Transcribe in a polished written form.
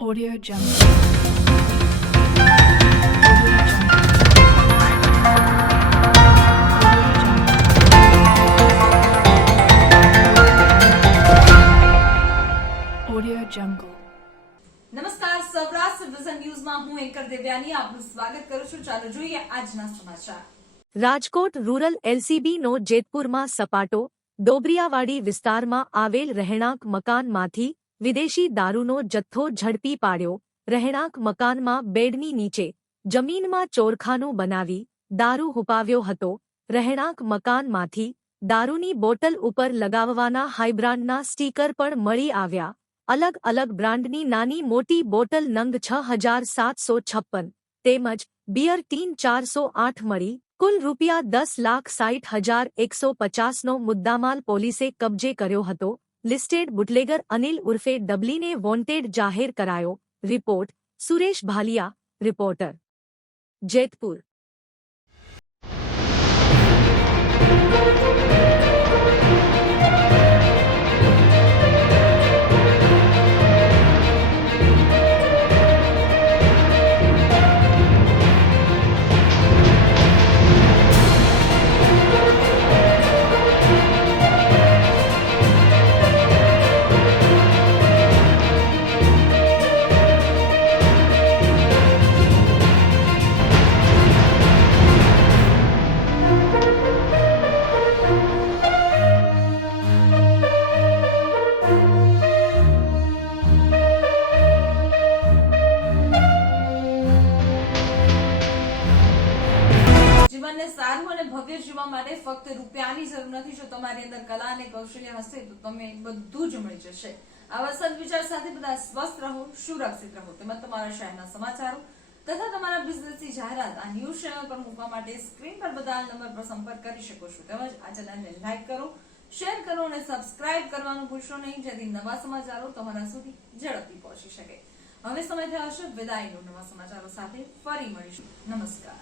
Audio Jungle. Audio Jungle. નમસ્કાર, Saurashtra vision ન્યૂઝમાં હું એન્કર દેવ્યાની આપનું સ્વાગત કરું છું. ચાલો જોઈએ આજના સમાચાર. રાજકોટ રૂરલ એલસીબીનો જેતપુરમાં સપાટો. ડોબરિયાવાડી વિસ્તારમાં આવેલ રહેણાંક મકાનમાંથી વિદેશી દારૂનો જથ્થો ઝડપી પાડ્યો. રહેણાંક મકાનમાં બેડની નીચે જમીનમાં ચોરખાનું બનાવી દારૂ હુપાવ્યો હતો. રહેણાંક મકાનમાંથી દારૂની બોટલ ઉપર લગાવવાના હાઈબ્રાન્ડના સ્ટીકર પણ મળી આવ્યા. અલગ અલગ બ્રાન્ડની નાની મોટી બોટલ નંગ 6756 તેમજ બિયર ટીન 408 મળી કુલ ₹10,60,150નો મુદ્દામાલ પોલીસે કબજે કર્યો હતો. લિસ્ટેડ બુટલેગર અનિલ ઉર્ફે ડબલીને વોન્ટેડ જાહેર કરાયો. Report Suresh Bhalia, reporter, Jetpur. જીવનને સારું અને ભવ્ય જીવવા માટે ફક્ત રૂપિયાની જરૂર નથી. જો તમારી અંદર કલા અને કૌશલ્ય હશે તો તમે બધું જ મળી જશે. આવા સદવિચાર સાથે બધા સ્વસ્થ રહો, સુરક્ષિત રહો. તેમજ તમારા શહેરના સમાચારો તથા તમારા બિઝનેસની જાહેરાત આ ન્યૂઝ ચેનલ પર મૂકવા માટે સ્ક્રીન પર બધા નંબર પર સંપર્ક કરી શકો છો. તેમજ આ ચેનલને લાઈક કરો, શેર કરો અને સબસ્ક્રાઇબ કરવાનું ભૂલશો નહીં, જેથી નવા સમાચારો તમારા સુધી ઝડપથી પહોંચી શકે. હવે સમય થયો છે વિદાયનો. નવા સમાચારો સાથે ફરી મળીશું. નમસ્કાર.